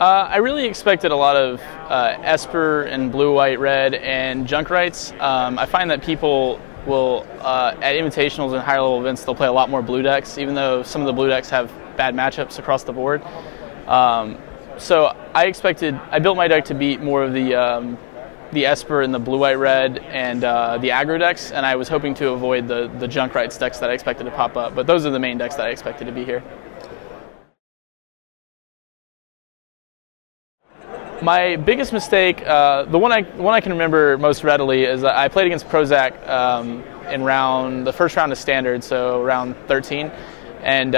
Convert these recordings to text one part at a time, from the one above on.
I really expected a lot of Esper and blue, white, red, and Junkrites. I find that people will, at invitationals and higher level events, they'll play a lot more blue decks, even though some of the blue decks have bad matchups across the board. So I built my deck to beat more of the Esper and the blue, white, red, and the aggro decks, and I was hoping to avoid the Junkrites decks that I expected to pop up. But those are the main decks that I expected to be here. My biggest mistake, the one I can remember most readily, is I played against Prozac in the first round of Standard, so round 13, and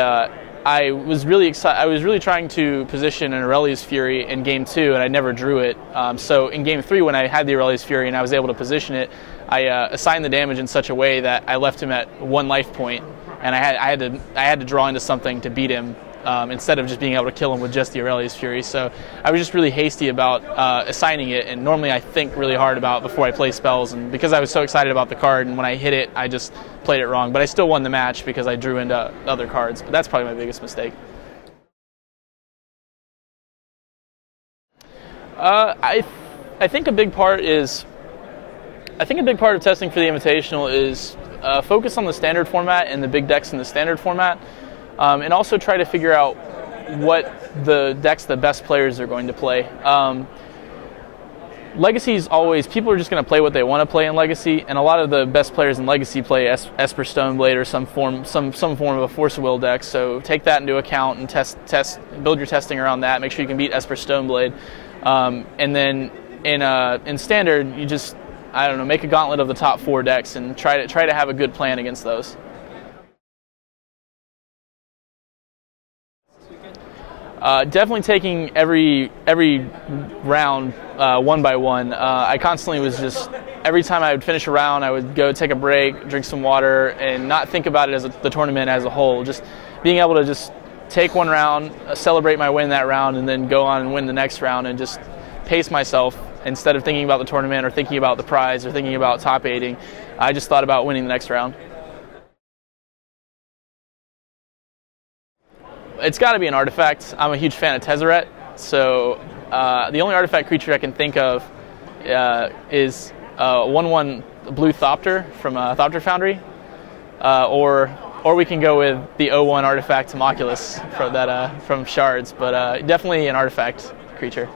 I was really excited. I was really trying to position an Aurelius Fury in Game 2, and I never drew it. So in Game 3, when I had the Aurelius Fury and I was able to position it, I assigned the damage in such a way that I left him at 1 life point, and I had to draw into something to beat him. Instead of just being able to kill him with just the Aurelius Fury. So I was just really hasty about assigning it, and normally I think really hard about before I play spells, and because I was so excited about the card, and when I hit it, I just played it wrong. But I still won the match because I drew into other cards, but that's probably my biggest mistake. I think a big part of testing for the Invitational is focus on the Standard format and the big decks in the Standard format. And also try to figure out what the decks the best players are going to play. Legacy is always, people are just going to play what they want to play in Legacy, and a lot of the best players in Legacy play Esper Stoneblade or some form of a Force of Will deck. So take that into account and build your testing around that. Make sure you can beat Esper Stoneblade, and then in Standard, you just, I don't know, make a gauntlet of the top 4 decks and try to have a good plan against those. Definitely taking every round one by one. I constantly was just, every time I would finish a round, I would go take a break, drink some water, and not think about it as the tournament as a whole. Just being able to just take one round, celebrate my win that round, and then go on and win the next round, and just pace myself instead of thinking about the tournament or thinking about the prize or thinking about top 8ing. I just thought about winning the next round. It's got to be an artifact. I'm a huge fan of Tezzeret, so the only artifact creature I can think of is 1/1 blue Thopter from Thopter Foundry, or we can go with the 0/1 artifact Homunculus from Shards, but definitely an artifact creature.